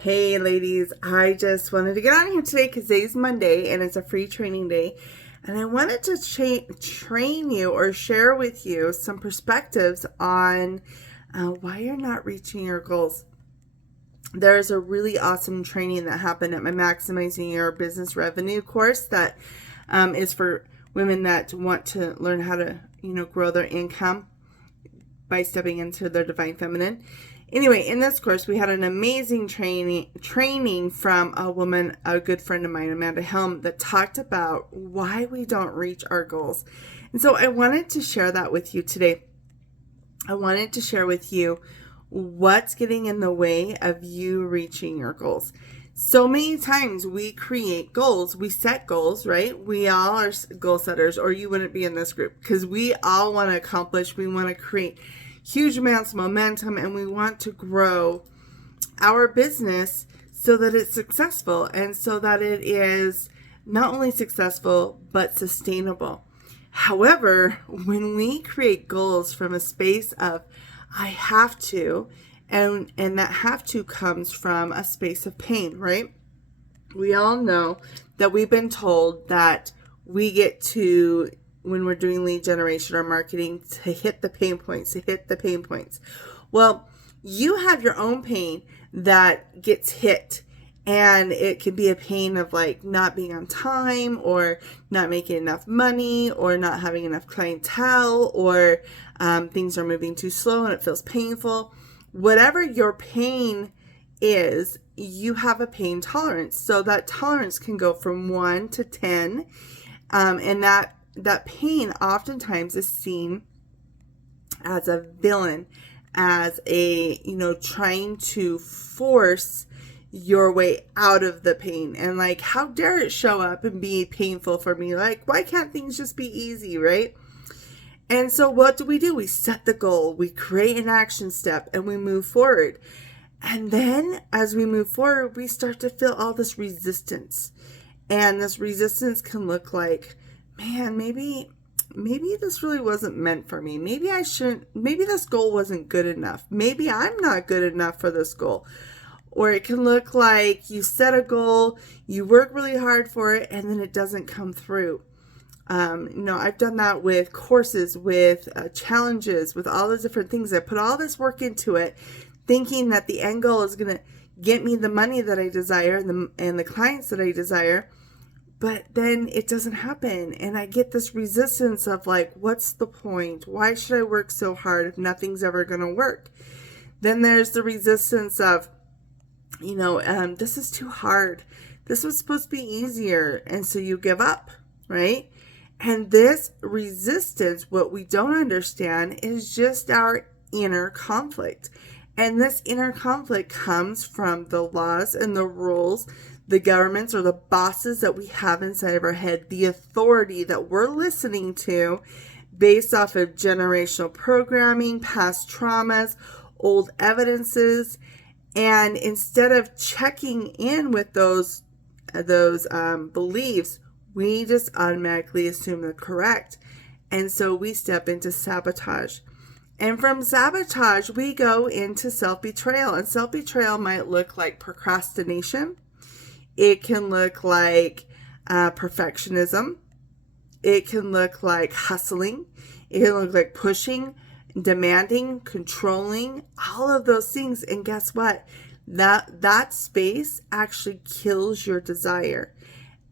Hey ladies, I just wanted to get on here today because today's Monday and it's a free training day. And I wanted to train you or share with you some perspectives on why you're not reaching your goals. There's a really awesome training that happened at my Maximizing Your Business Revenue course that is for women that want to learn how to, grow their income by stepping into their divine feminine. Anyway, in this course, we had an amazing training from a woman, a good friend of mine, Amanda Helm, that talked about why we don't reach our goals. And so I wanted to share that with you today. I wanted to share with you what's getting in the way of you reaching your goals. So many times we create goals, we set goals, right? We all are goal setters, or you wouldn't be in this group, because we all want to accomplish, we want to create huge amounts of momentum, and we want to grow our business so that it's successful and so that it is not only successful but sustainable. However, when we create goals from a space of I have to, and that have to comes from a space of pain, right? We all know that we've been told that we get to, when we're doing lead generation or marketing, to hit the pain points. Well, you have your own pain that gets hit, and it can be a pain of like not being on time, or not making enough money, or not having enough clientele, or things are moving too slow and it feels painful. Whatever your pain is, you have a pain tolerance. So that tolerance can go from 1 to 10, and that pain oftentimes is seen as a villain, as a, trying to force your way out of the pain. And like, how dare it show up and be painful for me? Like, why can't things just be easy, right? And so what do? We set the goal, we create an action step, and we move forward. And then as we move forward, we start to feel all this resistance. And this resistance can look like, man, maybe this really wasn't meant for me. Maybe this goal wasn't good enough. Maybe I'm not good enough for this goal. Or it can look like you set a goal, you work really hard for it, and then it doesn't come through. I've done that with courses, with challenges, with all those different things. I put all this work into it, thinking that the end goal is going to get me the money that I desire and the clients that I desire. But then it doesn't happen. And I get this resistance of like, what's the point? Why should I work so hard if nothing's ever going to work? Then there's the resistance of, this is too hard. This was supposed to be easier. And so you give up, right? And this resistance, what we don't understand, is just our inner conflict. And this inner conflict comes from the laws and the rules, the governments or the bosses that we have inside of our head, the authority that we're listening to based off of generational programming, past traumas, old evidences. And instead of checking in with those beliefs, we just automatically assume they're correct. And so we step into sabotage. And from sabotage, we go into self-betrayal. And self-betrayal might look like procrastination. It can look like perfectionism. It can look like hustling. It can look like pushing, demanding, controlling, all of those things. And guess what? That space actually kills your desire.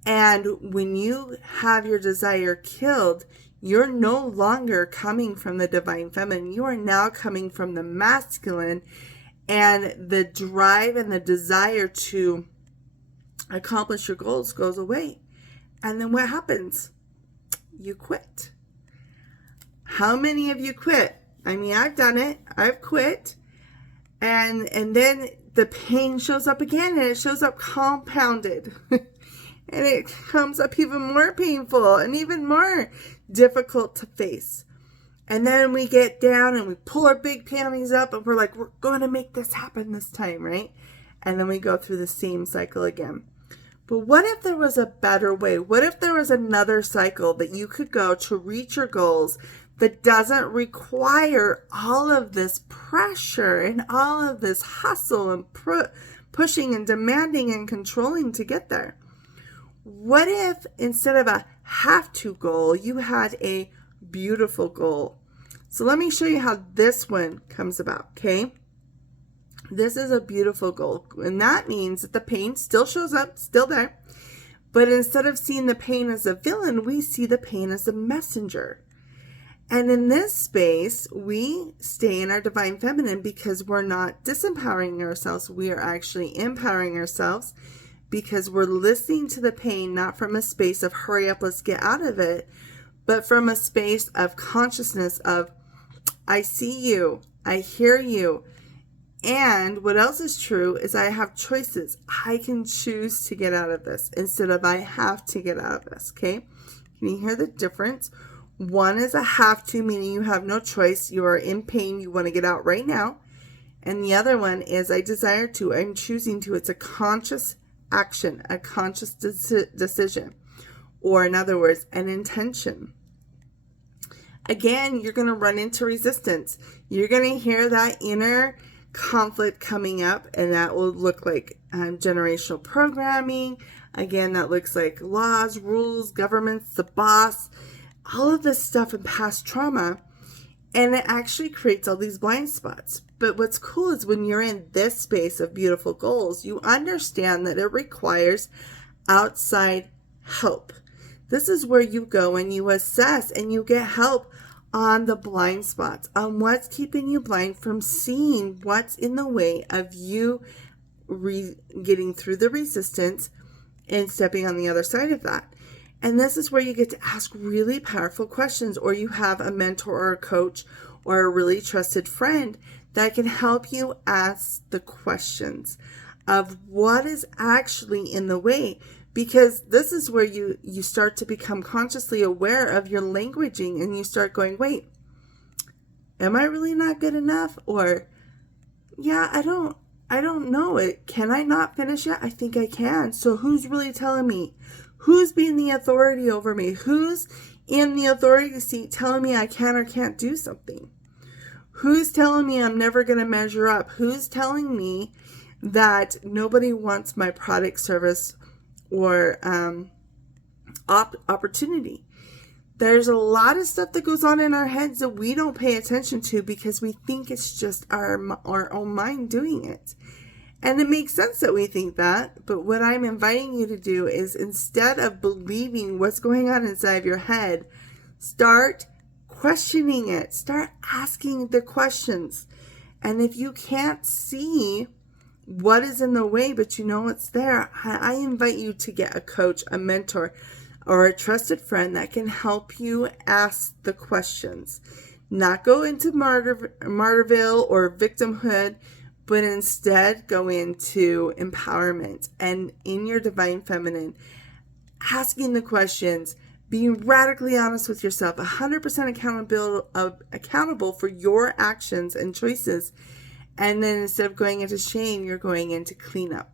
And when you have your desire killed, you're no longer coming from the divine feminine. You are now coming from the masculine, and the drive and the desire to accomplish your goals goes away. And then what happens? You quit. How many of you quit? I mean, I've done it. I've quit. And then the pain shows up again, and it shows up compounded. And it comes up even more painful and even more difficult to face. And then we get down and we pull our big panties up and we're like, we're going to make this happen this time, right? And then we go through the same cycle again. But what if there was a better way? What if there was another cycle that you could go to reach your goals that doesn't require all of this pressure and all of this hustle and pushing and demanding and controlling to get there. What if instead of a have to goal, you had a beautiful goal? So let me show you how this one comes about, okay? This is a beautiful goal, and that means that the pain still shows up, still there, but instead of seeing the pain as a villain, we see the pain as a messenger. And in this space, we stay in our divine feminine because we're not disempowering ourselves. We are actually empowering ourselves because we're listening to the pain, not from a space of hurry up, let's get out of it, but from a space of consciousness of, I see you, I hear you. And what else is true is I have choices. I can choose to get out of this instead of I have to get out of this, okay? Can you hear the difference? One is a have to, meaning you have no choice. You are in pain. You want to get out right now. And the other one is I desire to. I'm choosing to. It's a conscious action, a conscious decision. Or in other words, an intention. Again, you're going to run into resistance. You're going to hear that inner conflict coming up, and that will look like generational programming. Again, that looks like laws, rules, governments, the boss, all of this stuff in past trauma, and it actually creates all these blind spots. But what's cool is when you're in this space of beautiful goals, you understand that it requires outside help. This is where you go and you assess and you get help on the blind spots, on what's keeping you blind from seeing what's in the way of you getting through the resistance and stepping on the other side of that. And this is where you get to ask really powerful questions, or you have a mentor or a coach or a really trusted friend that can help you ask the questions of what is actually in the way. Because this is where you start to become consciously aware of your languaging, and you start going, wait, am I really not good enough? Or, yeah, I don't know it. Can I not finish it? I think I can. So who's really telling me? Who's being the authority over me? Who's in the authority seat telling me I can or can't do something? Who's telling me I'm never going to measure up? Who's telling me that nobody wants my product, service, or opportunity? There's a lot of stuff that goes on in our heads that we don't pay attention to because we think it's just our own mind doing it. And it makes sense that we think that, but what I'm inviting you to do is, instead of believing what's going on inside of your head, start questioning it. Start asking the questions. And if you can't see what is in the way, but you know it's there, I invite you to get a coach, a mentor, or a trusted friend that can help you ask the questions. Not go into martyrville or victimhood, but instead go into empowerment and in your divine feminine, asking the questions, being radically honest with yourself, 100% accountable for your actions and choices. And then instead of going into shame, you're going into cleanup.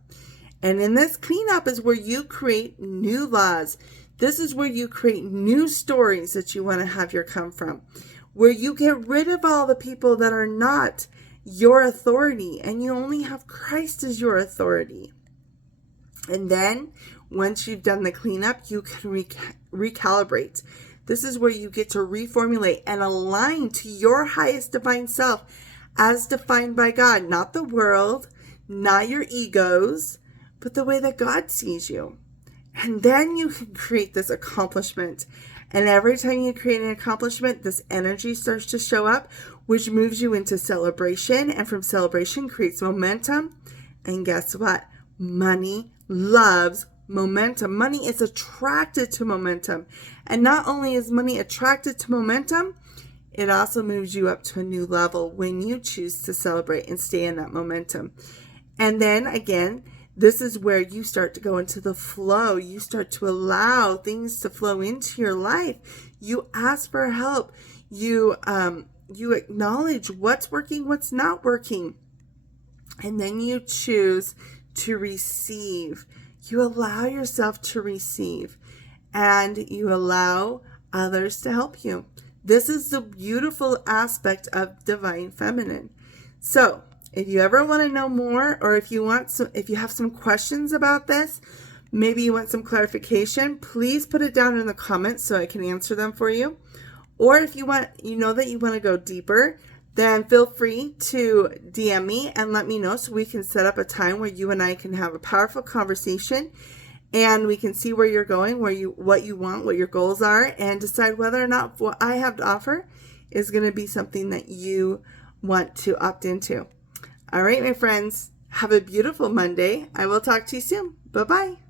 And in this cleanup is where you create new laws. This is where you create new stories that you want to have your come from, where you get rid of all the people that are not your authority, and you only have Christ as your authority. And then once you've done the cleanup, you can recalibrate. This is where you get to reformulate and align to your highest divine self as defined by God, not the world, not your egos, but the way that God sees you. And then you can create this accomplishment. And every time you create an accomplishment, this energy starts to show up, which moves you into celebration. And from celebration creates momentum. And guess what? Money loves momentum. Money is attracted to momentum. And not only is money attracted to momentum, it also moves you up to a new level when you choose to celebrate and stay in that momentum. And then again, this is where you start to go into the flow. You start to allow things to flow into your life. You ask for help. You acknowledge what's working, what's not working. And then you choose to receive. You allow yourself to receive. And you allow others to help you. This is the beautiful aspect of divine feminine. So If you ever want to know more, or if you have some questions about this, maybe you want some clarification, please put it down in the comments so I can answer them for you. Or if you know that you want to go deeper, then feel free to DM me and let me know so we can set up a time where you and I can have a powerful conversation and we can see where you're going, what you want, what your goals are, and decide whether or not what I have to offer is going to be something that you want to opt into. All right, my friends, have a beautiful Monday. I will talk to you soon. Bye-bye.